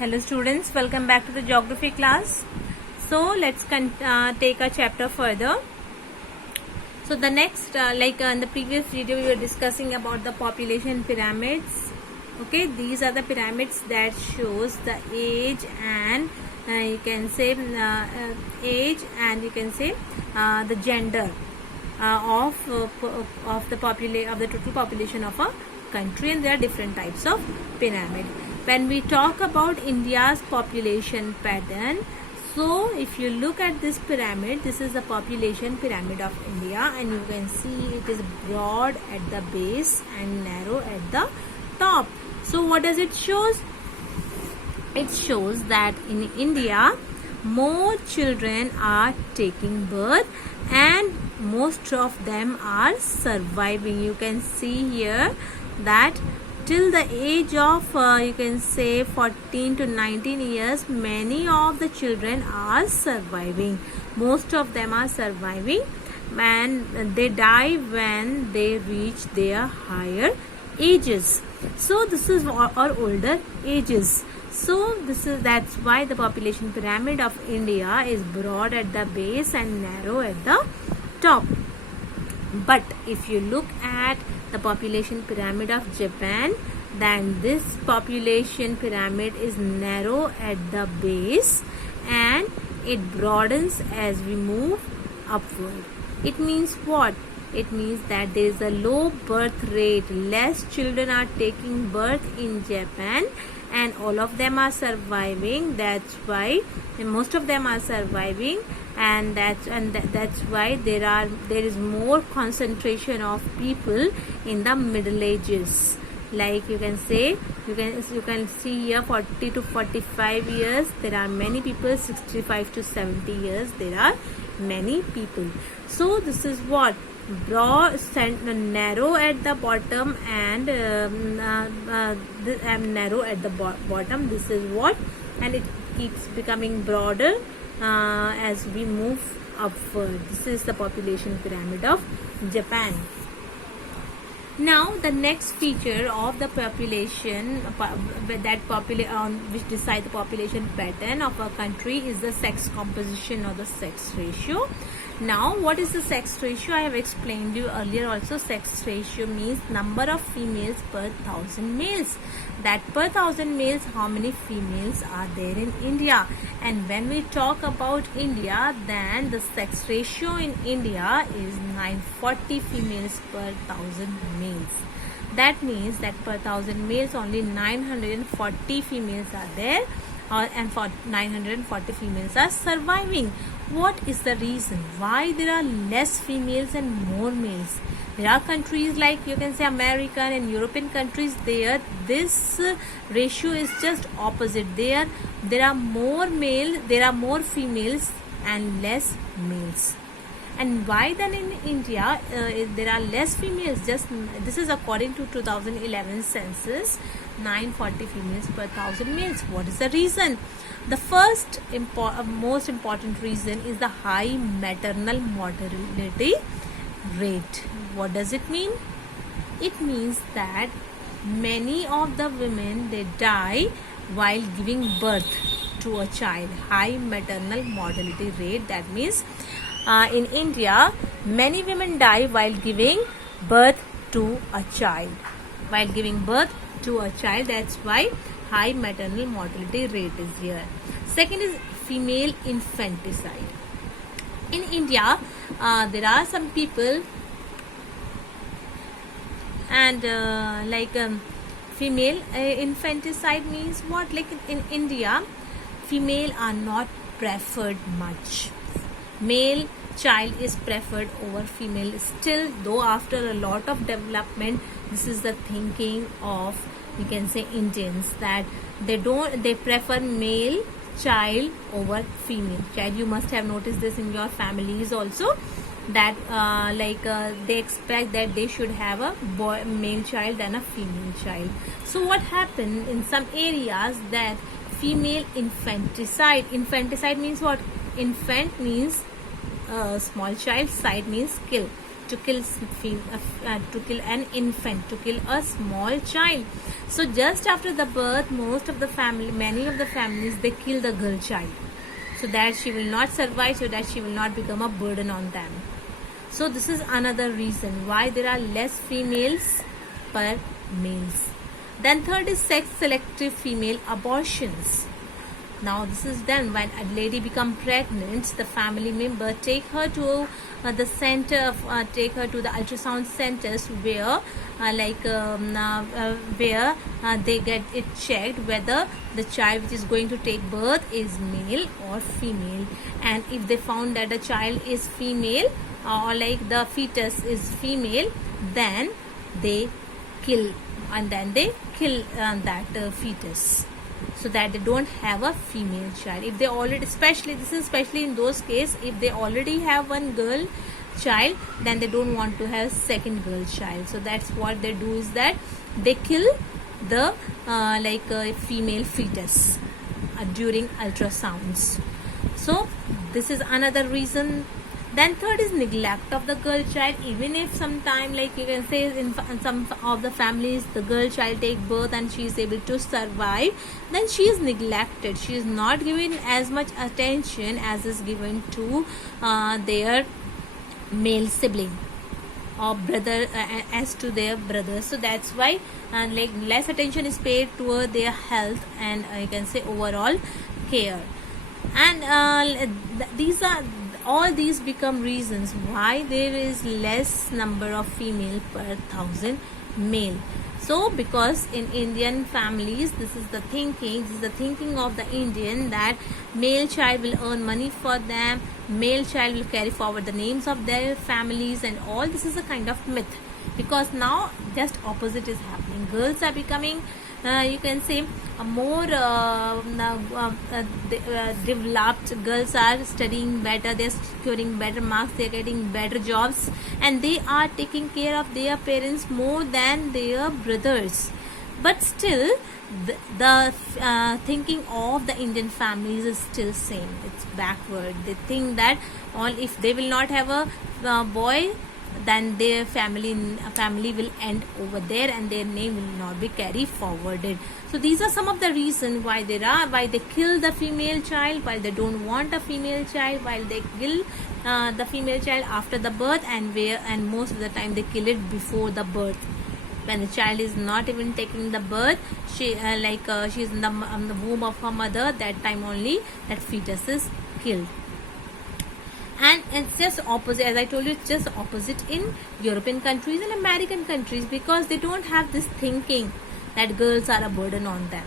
Hello students, welcome back to the geography class. So let's take a chapter further. So the next, in the previous video we were discussing about the population pyramids. Okay, these are the pyramids that shows the age and you can say the gender of the total population of a country, and there are different types of pyramid. When we talk about India's population pattern, so if you look at this pyramid, this is the population pyramid of India, and you can see it is broad at the base and narrow at the top. So what does it shows? It shows that in India more children are taking birth and most of them are surviving. You can see here that till the age of you can say 14 to 19 years, many of the children are surviving. Most of them are surviving and they die when they reach their higher ages. So this is our older ages. So that's why the population pyramid of India is broad at the base and narrow at the top. But if you look at the population pyramid of Japan, then this population pyramid is narrow at the base and it broadens as we move upward. It means what? It means that there is a low birth rate. Less children are taking birth in Japan and all of them are surviving. That's why most of them are surviving, and that's why there is more concentration of people in the middle ages. Like you can see here 40 to 45 years there are many people, 65 to 70 years there are many people. So this is what broad, narrow at the bottom and narrow at the bottom. This is what, and it keeps becoming broader as we move upward. This is the population pyramid of Japan. Now the next feature of the population which decide the population pattern of a country is the sex composition or the sex ratio. Now what is the sex ratio? I have explained you earlier also. Sex ratio means number of females per 1,000 males. That per 1,000 males, how many females are there in India? And when we talk about India, then the sex ratio in India is 940 females per 1,000 males. That means that per 1,000 males only 940 females are there, and for 940 females are surviving. What is the reason why there are less females and more males? There are countries like you can say American and European countries, there this ratio is just opposite. There are more females and less males. And why then in India there are less females? Just this is according to 2011 census, 940 females per 1,000 males. What is the reason? The first most important reason is the high maternal mortality rate. What does it mean? It means that many of the women, they die while giving birth to a child. High maternal mortality rate, that means in India many women die while giving birth to a child. That's why high maternal mortality rate is here. Second is female infanticide. In India there are some people and female infanticide means what? Like in India female are not preferred much. Male child is preferred over female. Still though, after a lot of development, this is the thinking of, you can say, Indians, that they prefer male child over female child. You must have noticed this in your families also, that they expect that they should have a male child than a female child. So what happened in some areas, that female infanticide means what? Infant means small child, side means kill. to kill to kill an infant, to kill a small child. So just after the birth, many of the families, they kill the girl child, so that she will not survive, so that she will not become a burden on them. So this is another reason why there are less females per males. Then third is sex selective female abortions. Now this is done when a lady become pregnant, the family member take her to the center, take her to the ultrasound centers where they get it checked whether the child which is going to take birth is male or female. And if they found that the child is female, or like the fetus is female, then they kill that fetus, so that they don't have a female child. If they already, especially in those cases, if they already have one girl child, then they don't want to have second girl child. So that's what they do, is that they kill the female fetus during ultrasounds. So this is another reason. Then third is neglect of the girl child. Even if sometime, like you can say, in some of the families, the girl child take birth and she is able to survive, then she is neglected. She is not given as much attention as is given to their male sibling or brother, as to their brothers. So that's why less attention is paid toward their health and you can say overall care. And all these become reasons why there is less number of female per 1,000 male. So because in Indian families, this is the thinking of the Indian, that male child will earn money for them, male child will carry forward the names of their families, and all this is a kind of myth. Because now just opposite is happening. Girls are becoming you can say more developed. Girls are studying better, they are securing better marks, they are getting better jobs, and they are taking care of their parents more than their brothers. But still the thinking of the Indian families is still same. It's backward. They think that if they will not have a boy, then their family will end over there and their name will not be carried forwarded. So these are some of the reasons why they kill the female child, while they don't want a female child, while they kill the female child after the birth, and most of the time they kill it before the birth. When the child is not even taking the birth, she is in the womb of her mother, that time only that fetus is killed. And it's just opposite, as I told you, it's just opposite in European countries and American countries, because they don't have this thinking that girls are a burden on them.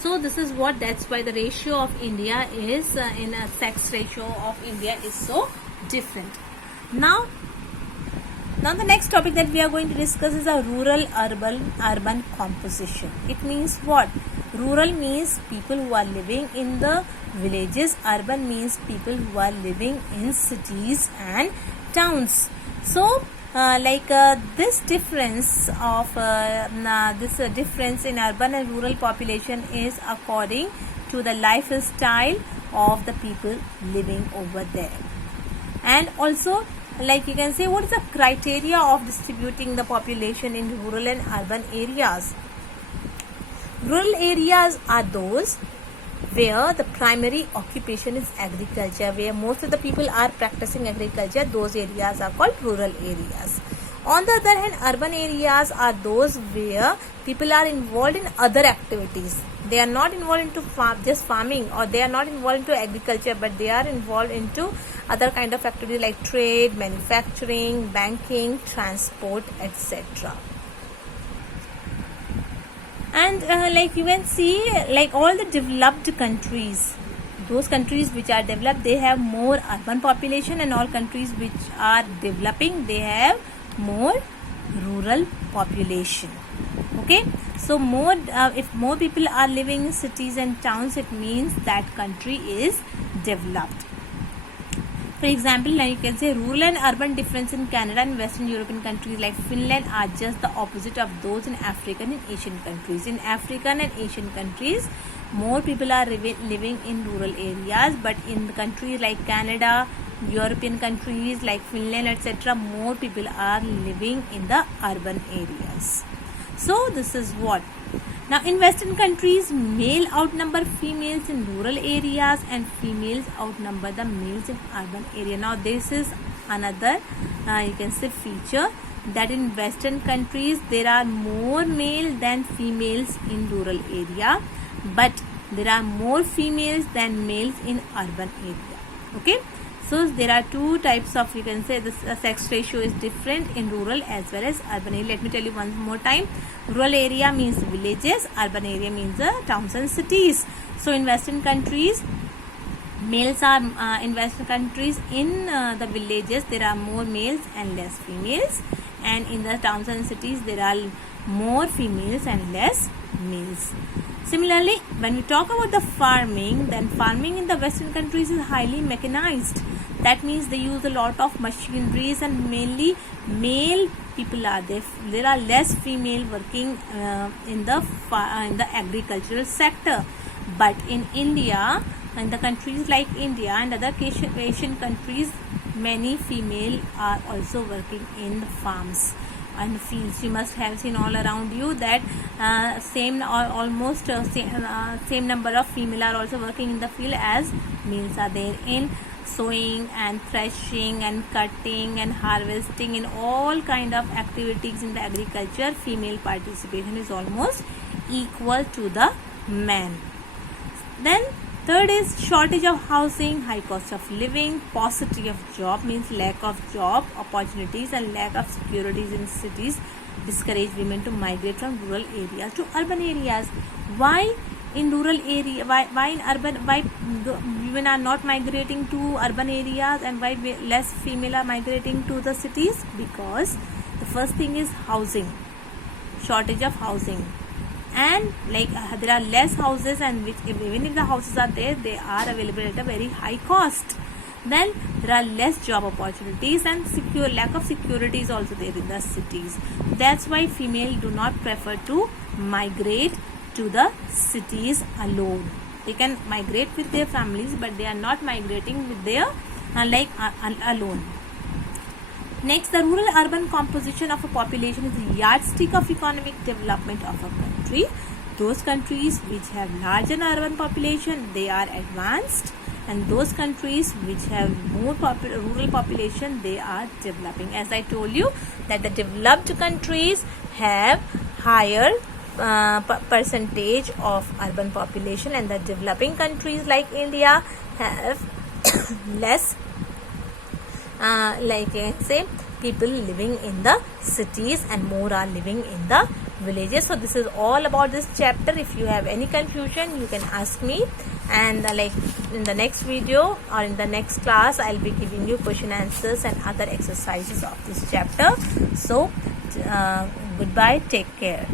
So that's why the ratio of India is in a sex ratio of India is so different. Now the next topic that we are going to discuss is a rural-urban composition. It means what? Rural means people who are living in the villages. Urban means people who are living in cities and towns. So this difference in urban and rural population is according to the lifestyle of the people living over there. And also, like you can say, what is the criteria of distributing the population in rural and urban areas? Rural areas are those where the primary occupation is agriculture, where most of the people are practicing agriculture. Those areas are called rural areas. On the other hand, urban areas are those where people are involved in other activities. They are not involved into just farming, or they are not involved into agriculture, but they are involved into other kind of activities like trade, manufacturing, banking, transport, etc. And like you can see, like all the developed countries, those countries which are developed, they have more urban population, and all countries which are developing, they have more rural population. Okay, so if more people are living in cities and towns, it means that country is developed. For example, now you can say rural and urban difference in Canada and Western European countries like Finland are just the opposite of those in African and Asian countries. In African and Asian countries, more people are living in rural areas, but in countries like Canada, European countries like Finland, etc., more people are living in the urban areas. So this is what. Now in Western countries, male outnumber females in rural areas and females outnumber the males in urban area. Now this is another you can say feature, that in Western countries there are more male than females in rural area, but there are more females than males in urban area. Okay, so there are two types of, you can say, the sex ratio is different in rural as well as urban area. Let me tell you one more time. Rural area means villages, urban area means towns and cities. So in Western countries, males are in Western countries, in the villages there are more males and less females, and in the towns and cities there are more females and less males. Similarly, when we talk about the farming, then farming in the Western countries is highly mechanized. That means they use a lot of machineries and mainly male people are there. There are less female working in the agricultural sector. But in India, in the countries like India and other Asian countries, many female are also working in the farms and fields. You must have seen all around you that same number of female are also working in the field as males are there. In sowing and threshing and cutting and harvesting, in all kind of activities in the agriculture, female participation is almost equal to the men. Then third is shortage of housing, high cost of living, paucity of job means lack of job opportunities and lack of securities in cities discourage women to migrate from rural areas to urban areas. Why in rural area? Why in urban? Why women are not migrating to urban areas and why less female are migrating to the cities? Because the first thing is housing, shortage of housing. And like there are less houses, and which even if the houses are there, they are available at a very high cost. Then there are less job opportunities and lack of security is also there in the cities. That's why female do not prefer to migrate to the cities alone. They can migrate with their families, but they are not migrating with their alone. Next, the rural-urban composition of a population is a yardstick of economic development of a country. Those countries which have larger urban population, they are advanced, and those countries which have more rural population, they are developing. As I told you that the developed countries have higher percentage of urban population, and the developing countries like India have less people living in the cities and more are living in the villages. So this is all about this chapter. If you have any confusion, you can ask me, and in the next video or in the next class, I'll be giving you question answers and other exercises of this chapter. So goodbye, take care.